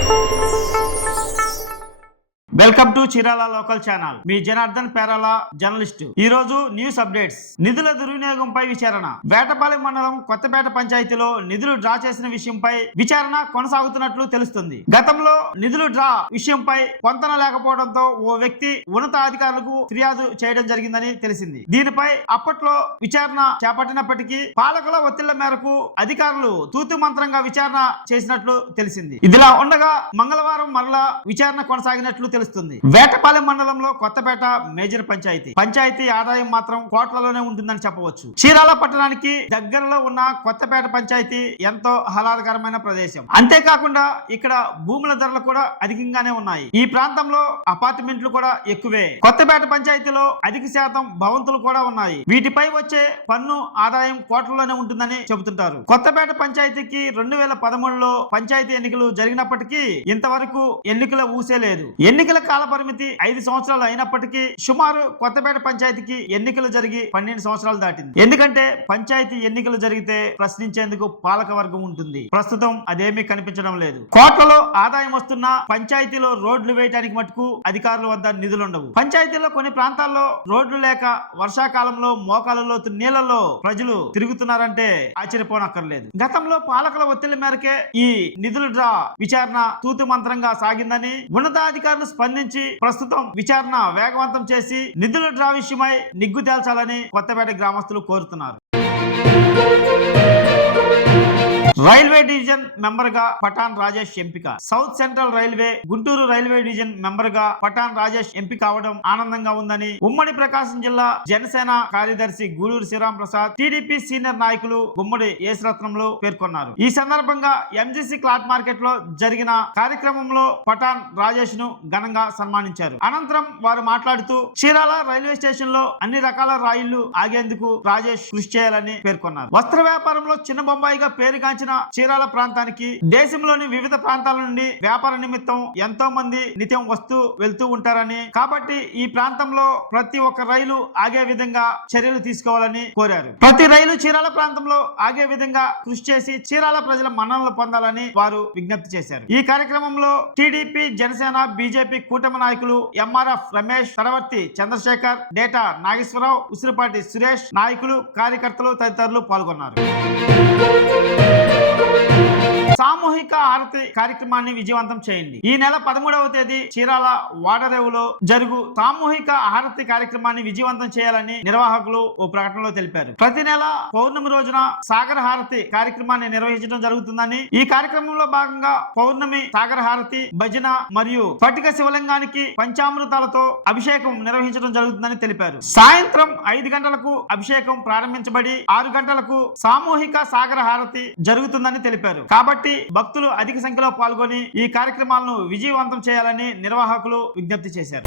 Thank you. Welcome to Chirala local channel. Me Janardhan Perala journalist. ఈ రోజు news updates. నిధుల దుర్వినియోగంపై విచారణ. వేటపాలెం మండలం కొత్తపేట పంచాయతీలో నిధులు డ్రా చేసిన విషయంపై విచారణ కొనసాగుతున్నట్లు తెలుస్తుంది. గతంలో నిధులు డ్రా విషయంపై పొంతన లేకపోవడంతో ఓ వ్యక్తి ఉన్నతాధికారులకు ఫిర్యాదు చేయడం జరిగిందని తెలిసింది. దీనిపై అప్పట్లో విచారణ చేపట్టినప్పటికీ పాలకుల ఒత్తిళ్ళ మేరకు అధికారులు తూతు మంత్రంగా విచారణ చేసినట్లు తెలిసింది. ఇదిలా ఉండగా మంగళవారం మరలా విచారణ కొనసాగినట్లు తెలుస్తుంది. వేటపాలెం మండలంలో కొత్తపేట మేజర్ పంచాయతీ. పంచాయతీ ఆదాయం మాత్రం కోట్లలోనే ఉంటుందని చెప్పవచ్చు. చీరాల పట్టణానికి దగ్గరలో ఉన్న కొత్తపేట పంచాయతీ ఎంతో ఆహ్లాదకరమైన ప్రదేశం. అంతేకాకుండా ఇక్కడ భూముల ధరలు కూడా అధికంగానే ఉన్నాయి. ఈ ప్రాంతంలో అపార్ట్మెంట్లు కూడా ఎక్కువే. కొత్తపేట పంచాయతీలో అధిక శాతం భవంతులు కూడా ఉన్నాయి. వీటిపై వచ్చే పన్ను ఆదాయం కోట్లలోనే ఉంటుందని చెబుతుంటారు. కొత్తపేట పంచాయతీకి రెండు వేల పదమూడులో పంచాయతీ ఎన్నికలు జరిగినప్పటికీ ఇంతవరకు ఎన్నికల ఊసే లేదు. ఎన్నికల కాల పరిమితి ఐదు సంవత్సరాలు అయినప్పటికీ సుమారు కొత్తపేట పంచాయతీకి ఎన్నికలు జరిగి పన్నెండు సంవత్సరాలు దాటింది. ఎందుకంటే పంచాయతీ ఎన్నికలు జరిగితే ప్రశ్నించేందుకు పాలక వర్గం ఉంటుంది. ప్రస్తుతం అదేమీ కనిపించడం లేదు. కోట్లలో ఆదాయం వస్తున్న పంచాయతీలో రోడ్లు వేయడానికి మటుకు అధికారుల వద్ద నిధులుండవు. పంచాయతీలో కొన్ని ప్రాంతాల్లో రోడ్లు లేక వర్షాకాలంలో మోకాలలో నీళ్ళలో ప్రజలు తిరుగుతున్నారంటే ఆశ్చర్యపోనక్కర్లేదు. గతంలో పాలకుల ఒత్తిళ్ళ మేరకే ఈ నిధులు డ్రా విచారణ తూతు మంత్రంగా సాగిందని ఉన్నతాధికారులు స్పందించి ప్రస్తుతం విచారణ వేగవంతం చేసి నిధుల డ్రా విషయమై నిగ్గు తేల్చాలని కొత్తపేట గ్రామస్తులు కోరుతున్నారు. రైల్వే డివిజన్ మెంబర్గా పఠాన్ రాజేష్ ఎంపిక. South Central Railway Guntur railway division మెంబర్గా పఠాన్ రాజేష్ ఎంపిక అవడం ఆనందంగా ఉందని ఉమ్మడి ప్రకాశం జిల్లా జనసేన కార్యదర్శి గూడూరు శ్రీరామ్ ప్రసాద్ టీడీపీ సీనియర్ నాయకులు గుమ్మడి యేసరత్నంలో పేర్కొన్నారు. ఈ సందర్భంగా ఎంజీసీ క్లాత్ మార్కెట్లో జరిగిన కార్యక్రమంలో పఠాన్ రాజేష్ను ఘనంగా సన్మానించారు. అనంతరం వారు మాట్లాడుతూ చీరాల రైల్వే స్టేషన్లో అన్ని రకాల రాయిళ్ళు ఆగేందుకు రాజేష్ కృషి చేయాలని పేర్కొన్నారు. వస్త్ర వ్యాపారంలో చిన్న బొంబాయిగా పేరుగాంచిన చీరాల ప్రాంతానికి దేశంలోని వివిధ ప్రాంతాల నుండి వ్యాపార నిమిత్తం ఎంతో మంది నిత్యం వస్తూ వెళ్తూ ఉంటారని కాబట్టి ఈ ప్రాంతంలో ప్రతి ఒక్క రైలు ఆగే విధంగా చర్యలు తీసుకోవాలని కోరారు. ప్రతి రైలు చీరాల ప్రాంతంలో ఆగే విధంగా కృషి చేసి చీరాల ప్రజల మన్ననలు పొందాలని వారు విజ్ఞప్తి చేశారు. ఈ కార్యక్రమంలో టీడీపీ జనసేన బీజేపీ కూటమి నాయకులు ఎంఆర్ఎఫ్ రమేష్ తడవర్తి చంద్రశేఖర్ డేటా నాగేశ్వరరావు ఉసిరిపాటి సురేష్ నాయకులు కార్యకర్తలు తదితరులు పాల్గొన్నారు. thank you. సామూహిక హారతి కార్యక్రమాన్ని విజయవంతం చేయండి. ఈ నెల పదమూడవ తేదీ చీరాల వాడరేవులో జరుగు సామూహిక హారతి కార్యక్రమాన్ని విజయవంతం చేయాలని నిర్వాహకులు ఓ ప్రకటనలో తెలిపారు. ప్రతి నెల పౌర్ణమి రోజున సాగర హారతి కార్యక్రమాన్ని నిర్వహించడం జరుగుతుందని ఈ కార్యక్రమంలో భాగంగా పౌర్ణమి సాగర హారతి భజన మరియు స్ఫటిక శివలింగానికి పంచామృతాలతో అభిషేకం నిర్వహించడం జరుగుతుందని తెలిపారు. సాయంత్రం ఐదు గంటలకు అభిషేకం ప్రారంభించబడి ఆరు గంటలకు సామూహిక సాగర హారతి జరుగుతుందని తెలిపారు. కాబట్టి భక్తులు అధిక సంఖ్యలో పాల్గొని ఈ కార్యక్రమాలను విజయవంతం చేయాలని నిర్వాహకులు విజ్ఞప్తి చేశారు.